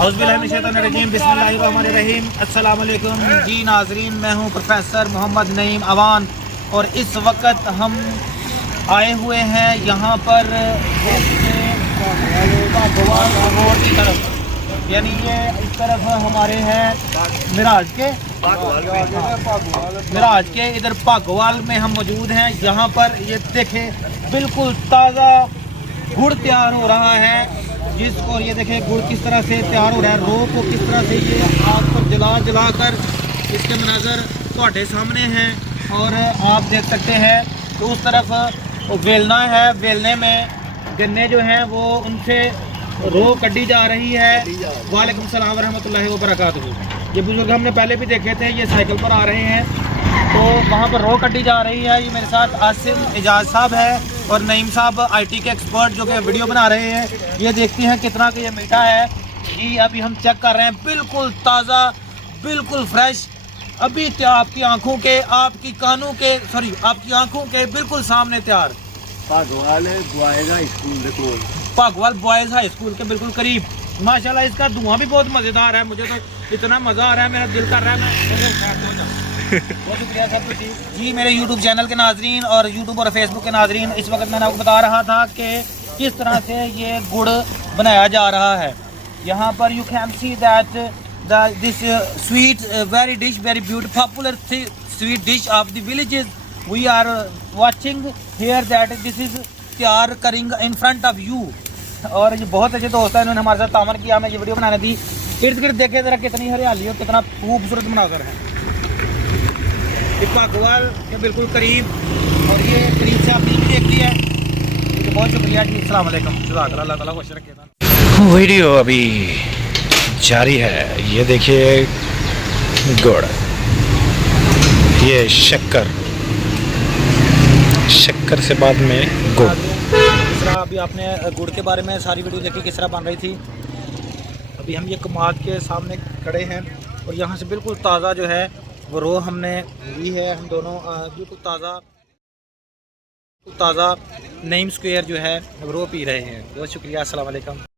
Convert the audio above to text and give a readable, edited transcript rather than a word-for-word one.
बिस्मिल्लाहिर्रहमानिर्रहीम। अस्सलाम वालेकुम जी नाजरीन, मैं हूँ प्रोफेसर मोहम्मद नईम अवान और इस वक्त हम आए हुए हैं यहाँ पर की तरफ, यानी ये इस तरफ हमारे हैं मिराज के इधर पागवाल में हम मौजूद हैं। यहाँ पर ये देखें बिल्कुल ताज़ा गुड़ तैयार हो रहा है जिसको ये देखें गुड़ किस तरह से तैयार हो रहा है। रो को किस तरह से ये आग पर जला कर इसके मनाजर ਤੁਹਾਡੇ सामने हैं और आप देख सकते हैं। तो उस तरफ वेलना है, वेलने में गन्ने जो हैं वो उनसे रो कड्डी जा रही है। वालेकुम सलाम रहमतुल्लाहि व बरकातहू। ये बुजुर्ग हमने पहले भी देखे थे, ये साइकिल पर आ रहे हैं तो वहाँ पर रो कड्डी जा रही है। ये मेरे साथ आसिम एजाज साहब है और नईम साहब IT के एक्सपर्ट जो कि वीडियो बना रहे हैं। ये देखते हैं कितना कि ये मीठा है जी। अभी हम चेक कर रहे हैं, बिल्कुल ताज़ा, बिल्कुल फ्रेश, अभी आपकी आंखों के, आपकी कानों के, सॉरी आपकी आंखों के बिल्कुल सामने तैयार। पागवाल बॉयज़ हाई स्कूल के बिल्कुल करीब। माशाल्लाह इसका धुआं भी बहुत मज़ेदार है। मुझे तो इतना मज़ा आ रहा है, मेरा दिल कर रहा है मैं बहुत शुक्रिया सब कुछ जी। मेरे YouTube चैनल के नाजरीन और YouTube और Facebook के नाजरीन, इस वक्त मैंने आपको बता रहा था कि किस तरह से ये गुड़ बनाया जा रहा है। यहाँ पर you can see that this sweet very dish, very beautiful popular sweet dish of the villages we are watching here that this is तैयार करिंग इन फ्रंट ऑफ यू। और ये बहुत अच्छे दोस्त हैं, इन्होंने हमारे साथ तामन किया हमें ये वीडियो बनाने दी। इर्द गिर्द देखे जरा कितनी हरियाली और कितना खूबसूरत मनाजर है पागवाल के बिल्कुल करीब। और ये करीब से आपने भी देख लिया है तो बहुत शुक्रिया जी। अस्सलाम वालेकुम, अल्लाह ताला खुश रखे। वीडियो अभी जारी है। ये देखिए गुड़, ये शक्कर से बाद में गुड़। इस तरह अभी आपने गुड़ के बारे में सारी वीडियो देखी किस तरह बन रही थी। अभी हम ये कमाद के सामने खड़े हैं और यहाँ से बिल्कुल ताज़ा जो है वो रो हमने ली है। हम दोनों बिल्कुल ताज़ा नईम स्क्वायर जो है रो पी रहे हैं। बहुत शुक्रिया, अस्सलाम वालेकुम।